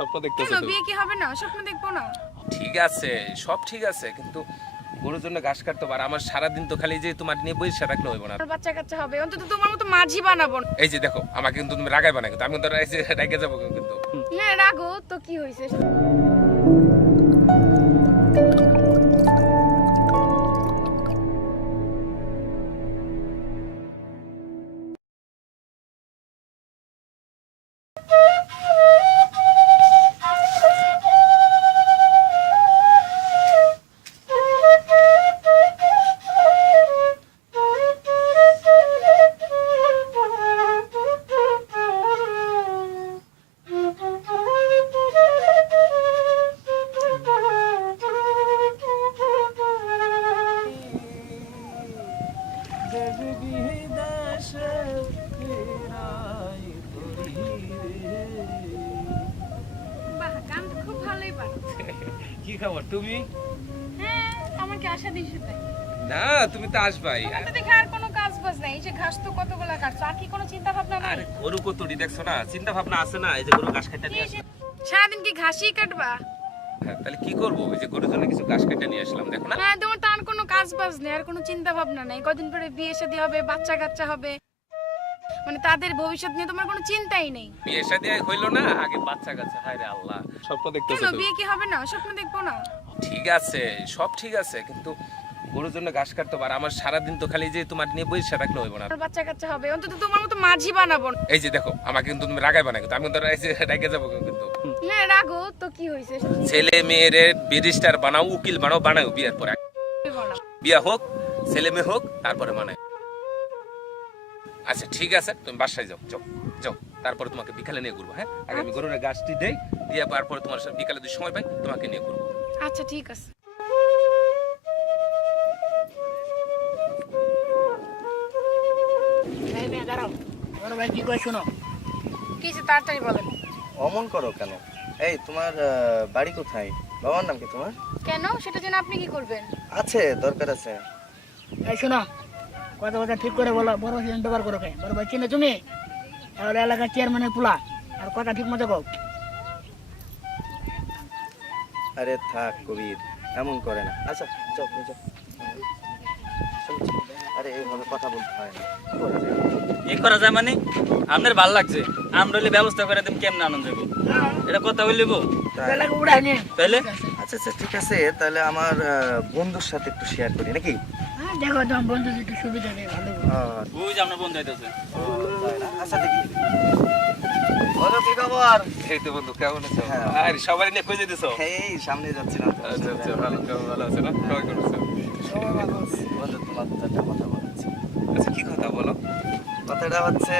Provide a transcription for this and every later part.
স্বপ্ন দেখতেছো কেন বিয়ে কি হবে না? স্বপ্ন দেখব না। ঠিক আছে সব ঠিক আছে কিন্তু গরুর জন্য ঘাস কাটতে পার। আমার সারাদিন তো খালি যে তোমার নিয়ে বসে রাখলে হইব না। বাচ্চা কাচ্চা হবে অন্তত তোমার মতো মাঝি বানাবো না। এই যে দেখো আমাকে কিন্তু তুমি রাগাই বানাই কিন্তু আমি কিন্তু রেগে যাব কিন্তু। হ্যাঁ রাগো তো কি হয়েছে কি খবর? তুমি? হ্যাঁ আমার কি আশা দিস তাই? না তুমি তো আসবাই। তোমার তো দেখে আর কোনো কাজ বাজ নাই। এই যে ঘাস তো কতগুলা কাটছো? আর কি কোনো চিন্তা ভাবনা নাই? আরে গরু কতটি দেখছ না? চিন্তা ভাবনা আছে না? এই যে গরু ঘাস কাটতে নিয়ে আসলাম। সারাদিন কি ঘাসই কাটবা? হ্যাঁ, তাহলে কি করব? ওই যে গরুর জন্য কিছু ঘাস কেটে নিয়ে আসলাম দেখো না? হ্যাঁ তোমার তো আর কোনো কাজ বাজ নেই আর কোনো চিন্তা ভাবনা নেই। কদিন পরে বিয়ে শাদী হবে বাচ্চা কাচ্চা হবে। মানে তাদের ভবিষ্যৎ নিয়ে তোমার কোনো চিন্তাই নেই। বিয়ে শাদী হইল না আগে বাচ্চা কাচ্চা হায় রে আল্লাহ। স্বপ্ন দেখতেছো কেন? বিয়ে কি হবে না? স্বপ্ন দেখব না? ঠিক আছে সব ঠিক আছে কিন্তু গরুর জন্য ঘাস কাটতে পার। আমার সারাদিন তো খালি যে তোমার নিয়ে বসে রাখলে হইব না। বাচ্চা কাচ্চা হবে অন্তত তোমার মতো মাঝি বানাবো এই যে দেখো আমাকে কিন্তু তুমি রাগাই বানাই কিন্তু আমি কিন্তু এই যে রেগে যাব কিন্তু। হ্যাঁ রাগো তো কি হয়েছে ছেলে মেয়ের ব্যারিস্টার বানাও উকিল বানাও বানাও বিয়ের পরে। বিয়া হোক ছেলে মেয়ে হোক তারপরে মানে আচ্ছা ঠিক আছে তুমি বাসায় যাও যাও যাও। তারপরে তোমাকে বিকালে নিয়ে ঘুরবো হ্যাঁ? আগে আমি গরুর গাছটি দেই দিয়ে তারপরে তোমার সাথে বিকালে দুই সময় পাই তোমাকে নিয়ে ঘুরবো। আচ্ছা ঠিক আছে। ভাই কি কয় শোনো? তাড়াতাড়ি বলেন। অমন করো কেন? এই তোমার বাড়ি কোথায়? বাবার নাম কি তোমার? কেন? সেটা জন্য আপনি কি করবেন? আছে দরকার আছে। এই শোনো কথা কথা ঠিক করে বলো বড় ভাই ব্যবহার করো কে বড় ভাই চিনে তুমি? তাহলে এলাকার চেয়ারম্যানের পোলা আর কথা ঠিক মতো কও। আরে থাক কবির এমন করে না। আচ্ছা। আরে এইভাবে কথা বলতে হয় না। করা যায়? মানে? আপনার ভালো লাগছে। আমরা হলে ব্যবস্থা করে কেমন আনন্দ যাব এটা কথা বউ নে। তাহলে আচ্ছা আচ্ছা ঠিক আছে। তাহলে আমার বন্ধুর সাথে একটু শেয়ার করি নাকি? হ্যাঁ দেখো তোমার বন্ধু একটু সুবিধা নেই ভালো আপনার বন্ধু আইতেছে ও, তাই না? আচ্ছা দেখি বলো কি খবর? এই তো বন্ধু কেমন আছো? হ্যাঁ। আর সবাই নিয়ে খুঁজে দিছো এই সামনে যাচ্ছিলাম। আচ্ছা আচ্ছা ভালো কেমন ভালো আছে না? সবাই করছ বন্ধু তোমার তো একটা কথা আচ্ছা কি কথা বলো? কথাটা হচ্ছে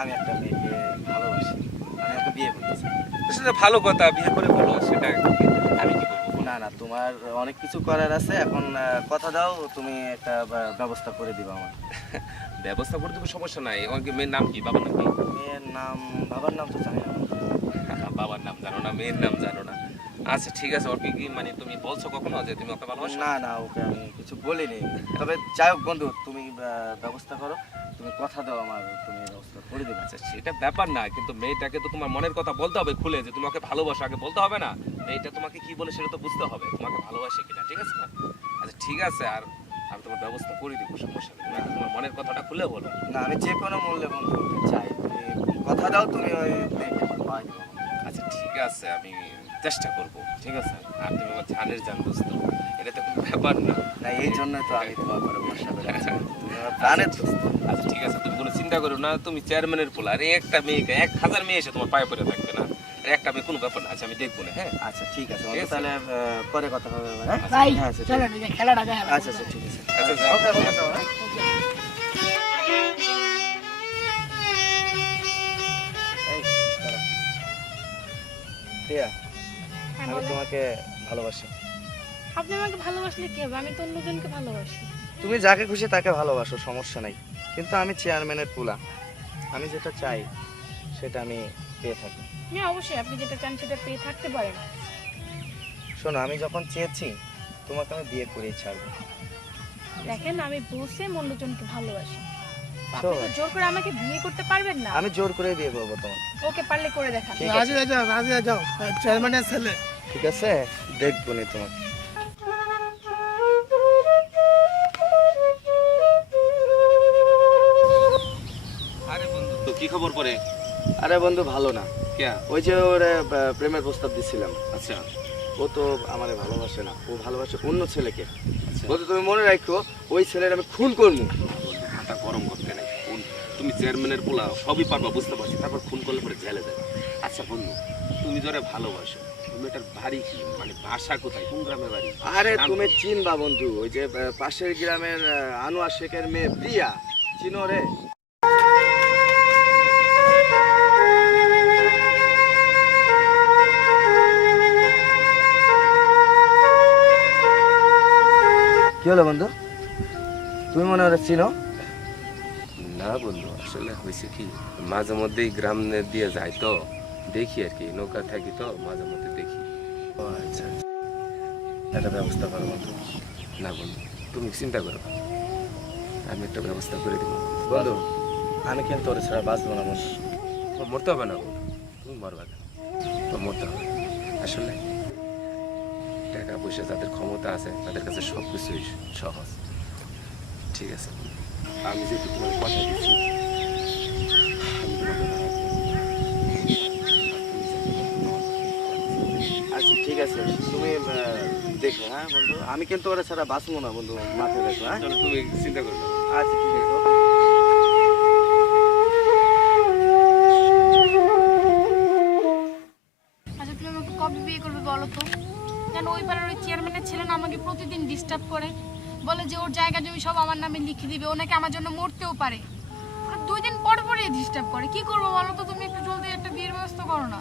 আমি একটা মেয়েকে ভালোবাসি। আমি একটা বিয়ে করতে চাই। সেটা ভালো কথা বিয়ে করে বলো সেটা কি- আমি কি করব না না তোমার অনেক কিছু করার আছে এখন কথা দাও তুমি একটা ব্যবস্থা করে দিবা আমার ব্যবস্থা করে দেবো সমস্যা নাই। ওকে মেয়ের নাম কি? বাবার নাম কি? মেয়ের নাম বাবার নাম তো জানি না। বাবার নাম জানো না মেয়ের নাম জানো না। আচ্ছা ঠিক আছে ওকে কি মানে তুমি বলছো কখনো যে তুমি ওকে ভালোবাসো? না না ওকে আমি কিছু বলিনি। তবে যাই হোক বন্ধু তুমি ব্যবস্থা করো। তুমি কথা দাও আমার তুমি ব্যবস্থা করে দেবে। আচ্ছা সেটা ব্যাপার না কিন্তু মেয়েটাকে তো তোমার মনের কথা বলতে হবে খুলে যে তোমাকে ভালোবাসো আগে বলতে হবে না? মেয়েটা তোমাকে কি বলে সেটা তো বুঝতে হবে তোমাকে ভালোবাসে কিনা ঠিক আছে? আচ্ছা ঠিক আছে আর আমি তোমার ব্যবস্থা করে দিব সমস্যা নেই। তুমি তোমার মনের কথাটা খুলে বলো। না আমি যে কোনো মূল্যে বন্ধু চাই। কথা দাও তুমি আচ্ছা ঠিক আছে আমি চেষ্টা করব ঠিক আছে? আর তুমি আমার জানের জান দোস্ত। এটা তো কোনো ব্যাপার না। না এই জন্য তো আমি তোমার উপরে ভরসা করে। আছি। তুমি আমার প্রাণের দোস্ত। আচ্ছা ঠিক আছে তুমি কোনো চিন্তা করো না তুমি চেয়ারম্যানের পোলা। আরে একটা মেয়েকে এক হাজার মেয়ে এসে তোমার পায়ে পড়ে থাকবে না। একটা মেয়ে কোনো ব্যাপার না। আচ্ছা আমি দেখব না হ্যাঁ? আচ্ছা ঠিক আছে। তাহলে পরে কথা হবে হ্যাঁ? ভাই হ্যাঁ, আচ্ছা, চলো খেলাটা আচ্ছা আচ্ছা ঠিক আছে। আচ্ছা ওকে। প্রিয়া হ্যাঁ, আমি তোমাকে ভালোবাসি। আপনি আমাকে ভালোবাসলে কি হবে? আমি তো অন্যজনকে ভালোবাসি। তুমি যাকে খুশি তাকে ভালোবাসো সমস্যা নাই। কিন্তু আমি চেয়ারম্যানের পুলা। আমি যেটা চাই সেটা আমি পেয়ে থাকি। হ্যাঁ অবশ্যই আপনি যেটা চান সেটা পেয়ে থাকতে পারেন। শোনো আমি যখন চেয়েছি তোমাকে আমি বিয়ে করেই ছাড়বো। দেখেন আমি বসে অন্যজনকে ভালোবাসি। আপনি তো জোর করে আমাকে বিয়ে করতে পারবেন না। আমি জোর করে বিয়ে করব তোমার ওকে পারলে করে দেখান। রাজি হয়ে যাও রাজি হয়ে যাও। চেয়ারম্যানের ছেলে। ঠিক আছে দেখব নি তোমাকে। কি খবর পরে? আরে বন্ধু ভালো না। ওই যে ওরে প্রেমের প্রস্তাব দিছিলাম। আচ্ছা। ও তো আমারে ভালোবাসে না ও ভালোবাসে অন্য ছেলেকে। আচ্ছা। বলতে তুমি মনে রাখো ওই ছেলের আমি খুন করব। মাথা গরম করতে নাই খুন। তুমি চেয়ারম্যানের পোলা সবই পারবা বুঝতে পারছি। তারপর খুন করলে পরে জেলে যাবে। আচ্ছা বন্ধু তুমি ধরে ভালোবাসো তুমি এটার বাড়ি কি? মানে বাসা কোথায়? কোন গ্রামে বাড়ি? আরে তুমি? চিনবা বন্ধু ওই যে পাশের গ্রামের আনোয়ার শেখের মেয়ে প্রিয়া। চিনো রে? কি হলো বন্ধু? তুমি মনে হয় চিনো না বন্ধু আসলে হয়েছে কি মাঝে মধ্যেই গ্রাম দিয়ে যায় তো দেখি আর কি নৌকা থাকি তো মাঝে মধ্যে দেখি। ও আচ্ছা একটা ব্যবস্থা করো বন্ধু। না বন্ধু তুমি চিন্তা করো আমি একটা ব্যবস্থা করে দেবো। বন্ধু আমি কিন্তু ওর ছাড়া বাঁচবো না মরতে হবে না বন্ধু তুমি মরবা কেন? তোমার মরতে হবে। আসলে টাকা পয়সা যাদের ক্ষমতা আছে তাদের কাছে সব কিছুই সহজ। ঠিক আছে। আমি যেহেতু তোমার কথা দিচ্ছি আচ্ছা ঠিক আছে। তুমি দেখো হ্যাঁ বন্ধু। আমি কিন্তু ওরা ছাড়া বাঁচবো না বন্ধু মাথায় রাখো হ্যাঁ? তুমি চিন্তা করো না। আচ্ছা ঠিক আছে করে। বলে যে ওর জায়গা জমি সব আমার নামে লিখে দিবে ওনাকে আমার জন্য মরতেও পারে। দুই দিন পর পরই ডিস্টার্ব করে। কি করব বলো তো তুমি একটু জলদি একটা বিয়ের ব্যবস্থা করো না।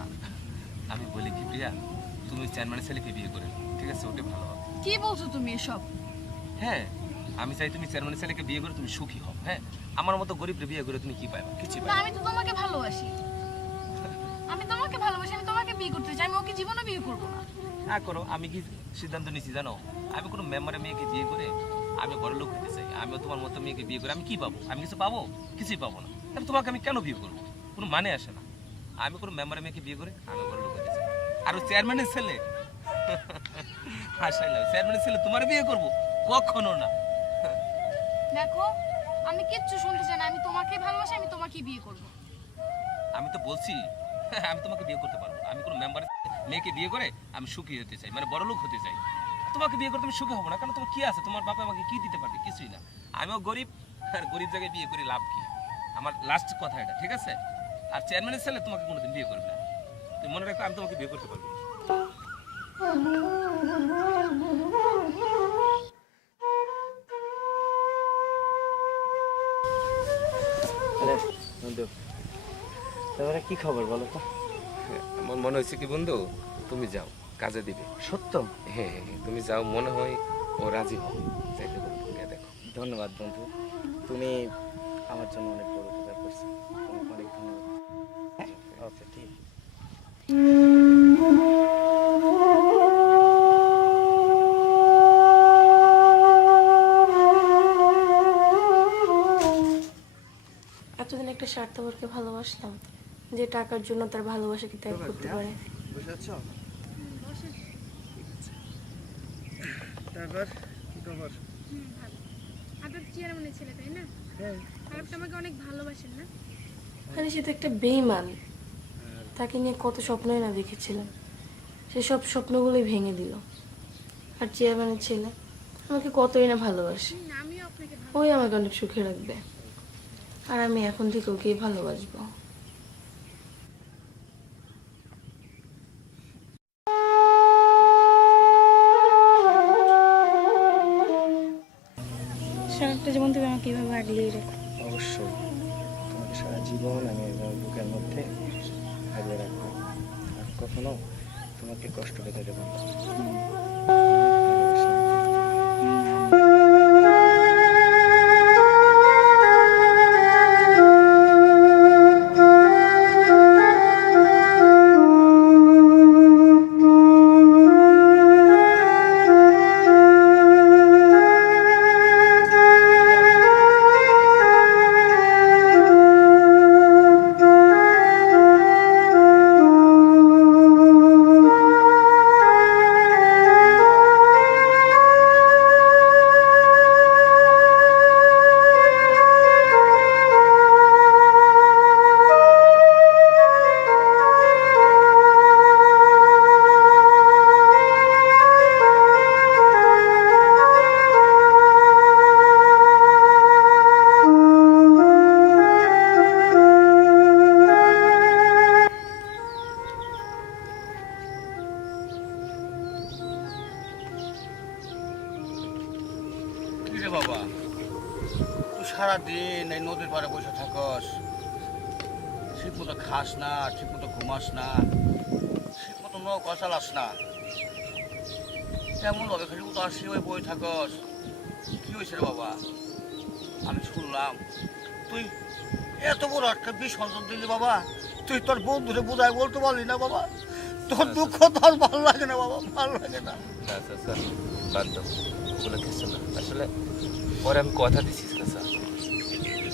আমি বলি কি প্রিয়া তুমি চেয়ারম্যানের ছেলেকে বিয়ে করে ঠিক আছে? ওটা ভালো হবে। কি বলছো তুমি এসব? হ্যাঁ আমি চাই তুমি চেয়ারম্যানের ছেলেকে বিয়ে করে তুমি সুখী হও হ্যাঁ? আমার মতো গরিবরে বিয়ে করে তুমি কি পাইবা? কিছু না আমি তো তোমাকে ভালোবাসি। আমি তোমাকে ভালোবাসি আমি তোমাকে বিয়ে করতে চাই আমি ওকে জীবনে বিয়ে করব না। না করো আমি কি সিদ্ধান্ত নিছি জানো? আমি কোনো মেম্বারের মেয়েকে বিয়ে করে আমি বড় লোক হতে চাই আমিও তোমার মতো মেয়েকে বিয়ে করে আমি কি পাবো? আমি কিছু পাবো? কিছুই পাবো না। তাহলে তোমাকে আমি কেন বিয়ে করব? কোনো মানে আসে না। আমি কোনো মেম্বারের মেয়েকে বিয়ে করে আমি বড় লোক হতে চাই। আর চেয়ারম্যানের ছেলে? হাসাইলে চেয়ারম্যানের ছেলে তোমার বিয়ে করব? কখনো না। দেখো আমি কিচ্ছু শুনতে চাই না। আমি তোমাকে ভালোবাসি আমি তোমাকে বিয়ে করব। আমি তো বলছি আমি তোমাকে বিয়ে করতে পারব আমি কোনো মেম্বার মেয়েকে বিয়ে করে আমি সুখী হতে চাই মানে বড় লোক হতে চাই। তোমাকে বিয়ে করতে আমি সুখী হব না, কারণ তোমার কি আছে? তোমার বাবা আমাকে কি দিতে পারবে? কিছুই না। আমিও গরিব, আর গরিব জায়গায় বিয়ে করে লাভ কি? আমার লাস্ট কথা এটা, ঠিক আছে? আর চেয়ারম্যানের ছেলে তোমাকে কোনোদিন বিয়ে করবে না। তুমি মনে রাখো, আমি তোমাকে বিয়ে করতে পারব। কি খবর বলো তো? মনে হয়েছে কি বন্ধু? তুমি যাও কাজে দিবে। সত্য? হ্যাঁ হ্যাঁ হ্যাঁ, তুমি যাও মনে হয় ও রাজি হবে। যাইতে বন্ধু গিয়ে দেখো। ধন্যবাদ বন্ধু। তুমি আমার জন্য অনেক বড় উপকার করছ। অনেক ধন্যবাদ। ওকে ঠিক। আছে। এতদিন একটা স্বার্থপরকে ভালোবাসলাম যে টাকার জন্য তার ভালোবাসাকে ত্যাগ করতে পারে। বুঝতে পারছ তারপর কি খবর? আপনার ছেলে তাই না? আর আপনি আমাকে অনেক ভালোবাসেন না? আরে সে তো একটা বেইমান। তাকে নিয়ে কত স্বপ্নই না দেখেছিলাম। সে সব স্বপ্নগুলোই ভেঙে দিল। আর চেয়ারম্যানের ছেলে আমাকে কতই না ভালোবাসে। আমিও ওই আমাকে অনেক সুখে রাখবে। আর আমি এখন থেকে ওকেই ভালোবাসবো। আমাকে এইভাবে আগলিয়ে রেখো। অবশ্যই। তোমাকে সারা জীবন আমি এভাবে বুকের মধ্যে আগলে রাখব। আর কখনো তোমাকে কষ্ট পেতে দেবো না। বাবা। তুই সারাদিন এই নদীর পাড়ে বসে থাকস। ঠিক মতো খাস না, ঠিক মতো ঘুমাস না, ঠিক মতো নৌকা চালাস না। এমন ভাবে খালি উদাসী ওই বই থাকস। কি হয়েছে রে বাবা? আমি শুনলাম, তুই এত বড় একটা বিষ সন্তান দিলি বাবা। তুই তোর বন্ধুরে বোঝায় বলতে পারলি না বাবা। তোর দুঃখ তোর ভালো লাগে না বাবা ভালো লাগে না। আচ্ছা স্যার বাদ দাও ওগুলো কিছু না। আসলে পরে আমি কথা দিছি স্যার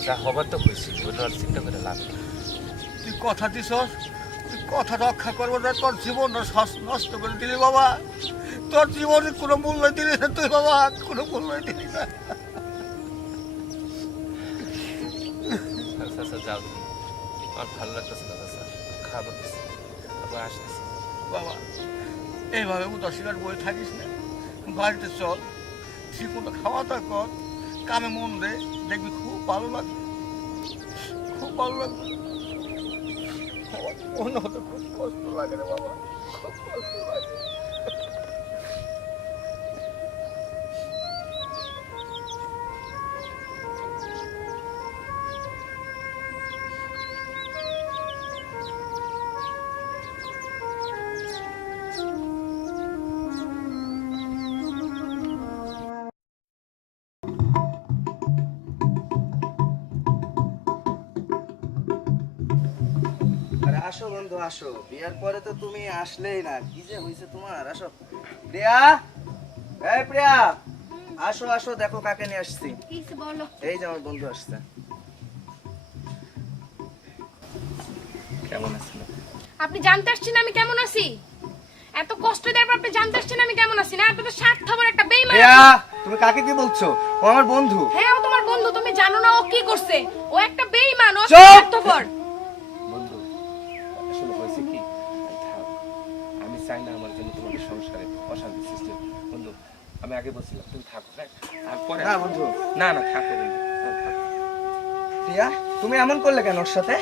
যা হবার তো হয়েছি আর চিন্তা করে লাভ নেই। তুই কথা দিছস তুই কথা রক্ষা করব না তোর জীবন নষ্ট করে দিলি বাবা। তোর জীবনে কোনো মূল্য দিলি না তুই বাবা কোনো মূল্য দিলি না। আচ্ছা আচ্ছা যাও। আমার ভালো লাগতেছে না স্যার খাবার আবার আসতেছি। বাবা, এইভাবে উদাসীনার বলে থাকিস না। বাড়িতে চল, ঠিক মতো খাওয়া দাওয়া কর, কামে মন দে, দেখবি খুব ভালো লাগবে। খুব ভালো লাগবে। মনে হতে খুব কষ্ট লাগে রে বাবা, খুব কষ্ট লাগে। বন্ধু আসো। বিয়ার পরে তো তুমি আসলেই না। কি যে হয়েছে তোমার? আসো। প্রিয়া? এই প্রিয়া! আসো আসো দেখো কাকে নিয়ে আসছি। এই যে আমার বন্ধু আসছে। কেমন আছেন? আপনি জানতে আসছেন আমি কেমন আছি? এত কষ্ট দেওয়ার পর আপনি জানতে আসছেন আমি কেমন আছি? না আপনি তো স্বার্থপর একটা বেইমান প্রিয়া তুমি কাকে কি বলছো? ও আমার বন্ধু। হ্যাঁ ও তোমার বন্ধু। তুমি জানো না ও কি করছে? ও একটা বেইমান ও স্বার্থপর। আগে বলছিলাম তুমি থাকো হ্যাঁ? আর পরে না বন্ধু না না থাকো বন্ধু। থাকো। প্রিয়া তুমি এমন করলে কেন ওর সাথে?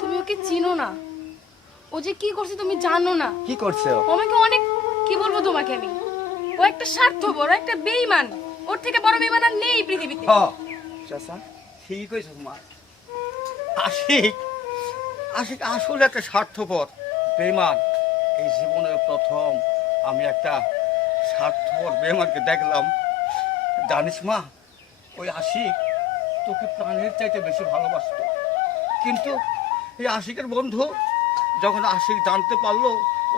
তুমি ওকে চিনো না। ও যে কি করছে তুমি জানো না। কি করছে ও? আমাকে অনেক কি বলব তোমাকে আমি? ও একটা স্বার্থপর ও একটা বেইমান ওর থেকে বড় বেইমান আর নেই পৃথিবীতে। হ্যাঁ চাচা ঠিক হয়েছে তোমার আশিক আশিক আসলে একটা স্বার্থপর বেমান এই জীবনের প্রথম আমি একটা স্বার্থপর বেমানকে দেখলাম। জানিস মা ওই আশিক তোকে প্রাণের চাইতে বেশি ভালোবাসতো। কিন্তু এই আশিকের বন্ধু যখন আশিক জানতে পারল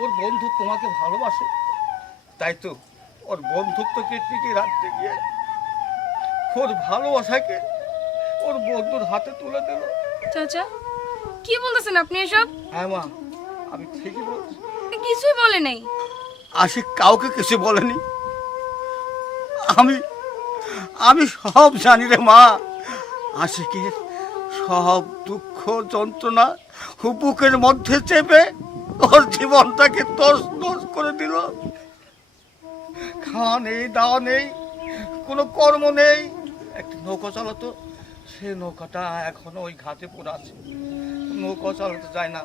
ওর বন্ধু তোমাকে ভালোবাসে। তাই তো ওর বন্ধুত্বকে টিকে রাখতে গিয়ে ওর ভালোবাসাকে ওর বন্ধুর হাতে তুলে দিল। চাচা কি বলতেছেন আপনি এসব? হ্যাঁ মা আমি ঠিকই বলছি। কিছুই বলে নাই। আশিক কাউকে কিছু বলেনি। আমি আমি সব জানি রে মা। আশিকের সব দুঃখ যন্ত্রণা বুকের মধ্যে চেপে ওর জীবনটাকে তস তস করে দিল। খাওয়া নেই, দাওয়া নেই, কোনো কর্ম নেই। একটা নৌকা চালাতো, সে নৌকাটা এখনও ওই ঘাটে পড়ে আছে। নৌকা চালাতে যায় না,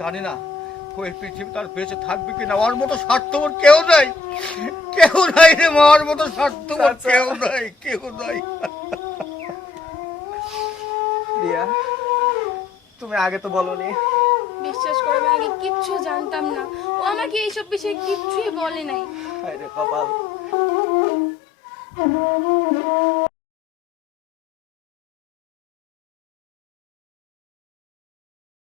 জানি না ওই পৃথিবী তার বেঁচে থাকবে কিনা? ওর মতো স্বার্থপর কেউ নাই। কেউ নাই রে মা ওর মতো স্বার্থপর কেউ নাই কেউ নাই। প্রিয়া তুমি আগে তো বলনি। বিশ্বাস করে আমি আগে কিচ্ছু জানতাম না। ও আমাকে এইসব বিষয়ে কিচ্ছুই বলে নাই। হায় রে কপাল।